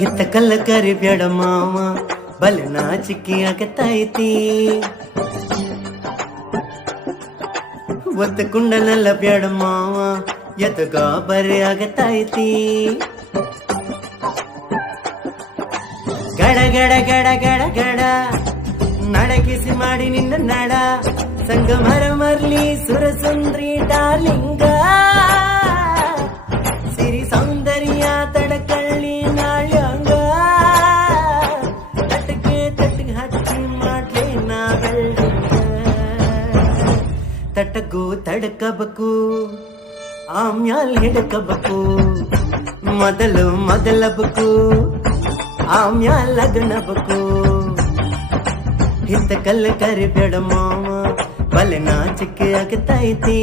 ಹಿತ್ತ ಕಲ್ಲ ಕರಿ ಬೇಡ ಮಾವ ಬಲೆ ನಾಚಿಕೆ ಆಗತೈತಿ ಒತ್ತ ಕುಂಡನಲ್ಲ ಬೇಡ ಮಾವ ಎತ್ತ ಗಾಬರಿ ಆಗತೈತಿ ಗಡ ಗಡ ಗಡ ಗಡ ಗಡ ನಡಗಿಸಿ ಮಾಡಿ ನಿನ್ನ ನಡ ಸಂಗಮರ ಮರ್ಲಿ ಸುರಸುಂದ್ರಿ ಡಾರ್ಲಿಂಗ ಸಿರಿ ಸೌಂದರ್ಯ ತಡಕಳ್ಳಿ ನಾಳ್ಯಂಗ ತಟ್ಟಕ್ಕೆ ತಟ್ಟಿಗೆ ಹಚ್ಚಿ ಮಾಡ್ಲಿ ನಾವೆಳ್ಳಿಂಗ ತಟಗೂ ತಡಕಬೇಕು ಆಮ್ಯಾಲ್ ಹಿಡಕಬೇಕು ಮೊದಲು ಮೊದಲಬೇಕು ಆಮ್ಯಾಲ್ ಲಗ್ನಬೇಕು ಹಿತ್ತ ಕಲ್ಲ ಕರಿ ಬೇಡ ಮಾವ ಬಲೆ ನಾಚಿಕೆ ಆಗತೈತಿ